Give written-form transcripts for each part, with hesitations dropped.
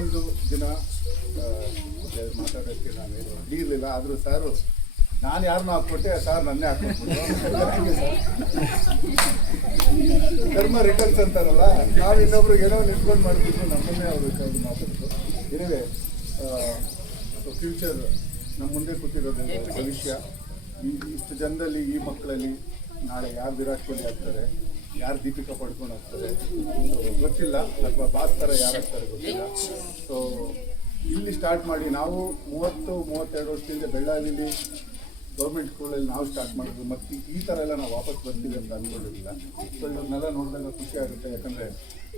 ಒಂದು ದಿನ ಮಾತಾಡೋಕ್ಕೆ ನಾನೇನು ಇರಲಿಲ್ಲ. ಆದರೂ ಸಾರು ನಾನು ಯಾರನ್ನೂ ಹಾಕ್ಕೊಟ್ಟೆ, ಸಾರ್ ನನ್ನೇ ಹಾಕ್ಕೊಟ್ಬಿಟ್ಟು ಕರ್ಮ ರಿಟರ್ನ್ಸ್ ಅಂತಾರಲ್ಲ, ನಾವು ಇನ್ನೊಬ್ರಿಗೆ ಏನೋ ನಿಂತ್ಕೊಂಡು ಮಾಡ್ತಿದ್ದು ನಮ್ಮನ್ನೇ ಅವರು ಮಾತಾಡ್ತು. ಏನಿವೆ ಫ್ಯೂಚರ್ ನಮ್ಮ ಮುಂದೆ ಕೂತಿರೋದು ಭವಿಷ್ಯ. ಇಷ್ಟು ಜನದಲ್ಲಿ ಈ ಮಕ್ಕಳಲ್ಲಿ ನಾಳೆ ಯಾರು ವಿರಾಟ್ ಕೊಹ್ಲಿ ಆಗ್ತಾರೆ, ಯಾರು ದೀಪಿಕಾ ಪಡ್ಕೊಂಡು ಹೋಗ್ತಾರೆ ಗೊತ್ತಿಲ್ಲ, ಅಥವಾ ಭಾಸ್ಕರ ಯಾರು ಆಗ್ತಾರೆ ಗೊತ್ತಿಲ್ಲ. ಸೊ ಇಲ್ಲಿ ಸ್ಟಾರ್ಟ್ ಮಾಡಿ ನಾವು 30-32 ವರ್ಷದಿಂದ ಬೆಳ್ಳಾರಿಲಿ ಗೌರ್ಮೆಂಟ್ ಸ್ಕೂಲಲ್ಲಿ ನಾವು ಸ್ಟಾರ್ಟ್ ಮಾಡಿದ್ವಿ. ಮತ್ತು ಈ ಥರ ಎಲ್ಲ ನಾವು ವಾಪಸ್ ಬರ್ತೀವಿ ಅಂತ ಅಂದ್ಕೊಂಡಿರಲಿಲ್ಲ. ಸೊ ಇವ್ರನ್ನೆಲ್ಲ ನೋಡಿದಾಗ ಖುಷಿ ಆಗುತ್ತೆ. ಯಾಕಂದರೆ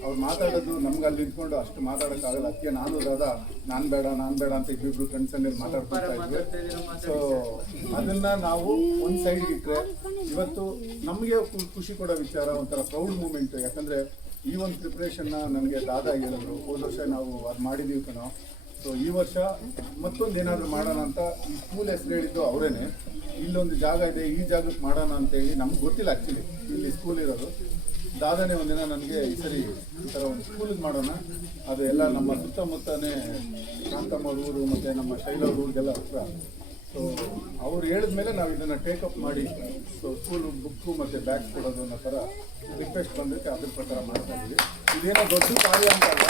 ಅವ್ರು ಮಾತಾಡೋದು ನಮ್ಗೆ ಅಲ್ಲಿ ನಿಂತ್ಕೊಂಡು ಅಷ್ಟು ಮಾತಾಡೋಕ್ಕಾಗಲ್ಲ. ಅದಕ್ಕೆ ನಾನು ದಾದಾ ನಾನು ಬೇಡ ಅಂತ ಇಬ್ಬಿಬ್ರು ಕನ್ಸರ್ನಲ್ಲಿ ಮಾತಾಡ್ಕೊತಾ ಇದ್ವಿ. ಸೊ ಅದನ್ನು ನಾವು ಒಂದು ಸೈಡ್ಗೆ ಇಟ್ಟರೆ ಇವತ್ತು ನಮಗೆ ಖುಷಿ ಕೊಡೋ ವಿಚಾರ, ಒಂಥರ ಪ್ರೌಡ್ ಮೂಮೆಂಟ್. ಯಾಕಂದರೆ ಈ ಒಂದು ಪ್ರಿಪ್ರೇಷನ್ನ ನನಗೆ ದಾದಾ ಹೇಳಿದ್ರು, ಹೋದ ವರ್ಷ ನಾವು ಅದು ಮಾಡಿದ್ದೀವಿ ಕಣೋ. ಸೊ ಈ ವರ್ಷ ಮತ್ತೊಂದು ಏನಾದರೂ ಮಾಡೋಣ ಅಂತ ಈ ಸ್ಕೂಲ್ ಹೆಸರು ಹೇಳಿದ್ದು ಅವರೇನೆ. ಇಲ್ಲೊಂದು ಜಾಗ ಇದೆ, ಈ ಜಾಗಕ್ಕೆ ಮಾಡೋಣ ಅಂತೇಳಿ ನಮ್ಗೆ ಗೊತ್ತಿಲ್ಲ ಆ್ಯಕ್ಚುಲಿ ಇಲ್ಲಿ ಸ್ಕೂಲ್ ಇರೋದು. ದಾದಾನೇ ಒಂದಿನ ನನಗೆ ಈ ಸರಿ ಈ ಥರ ಒಂದು ಸ್ಕೂಲಿಗೆ ಮಾಡೋಣ, ಅದು ಎಲ್ಲ ನಮ್ಮ ಸುತ್ತಮುತ್ತನೇ ಶಾಂತಮ್ಮ ಊರು ಮತ್ತು ನಮ್ಮ ಶೈಲವ್ರ ಊರಿಗೆಲ್ಲ ಹತ್ರ. ಸೊ ಅವ್ರು ಹೇಳಿದ್ಮೇಲೆ ನಾವು ಇದನ್ನು ಟೇಕಪ್ ಮಾಡಿ ಸೊ ಸ್ಕೂಲ್ ಬುಕ್ಕು ಮತ್ತು ಬ್ಯಾಗ್ಸ್ ಕೊಡೋದು ಅನ್ನೋ ಥರ ರಿಕ್ವೆಸ್ಟ್ ಬಂದಕ್ಕೆ ಅದ್ರ ಪ್ರಕಾರ ಮಾಡ್ತಾ ಇದ್ದೀವಿ. ಇದೇನೋ ದೊಡ್ಡ ಕಾರ್ಯ ಅಂತ ಅಲ್ಲ,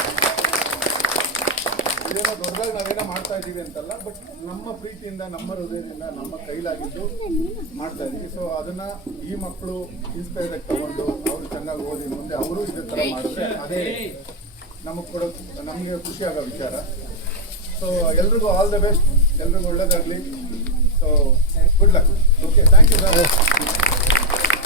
ಇದೇನೋ ದೊಡ್ಡದಾಗಿ ನಾವೇನೋ ಮಾಡ್ತಾ ಇದ್ದೀವಿ ಅಂತಲ್ಲ, ಬಟ್ ನಮ್ಮ ಪ್ರೀತಿಯಿಂದ, ನಮ್ಮ ಹೃದಯದಿಂದ, ನಮ್ಮ ಕೈಲಾಗಿದ್ದು ಮಾಡ್ತಾ ಇದ್ದೀವಿ. ಸೊ ಅದನ್ನು ಈ ಮಕ್ಕಳು ಇನ್ಸ್ಪೈರ್ ಆಗಿ ತಗೊಂಡು ಅವರು ಚೆನ್ನಾಗಿ ಓದಿ ಮುಂದೆ ಅವರು ಇದೇ ಥರ ಮಾಡಿದ್ರೆ ಅದೇ ನಮಗೆ ಖುಷಿ ಆಗೋ ವಿಚಾರ. ಸೊ ಎಲ್ರಿಗೂ ಆಲ್ ದ ಬೆಸ್ಟ್, ಎಲ್ರಿಗೂ ಒಳ್ಳೇದಾಗಲಿ. So good luck. Okay, thank you sir.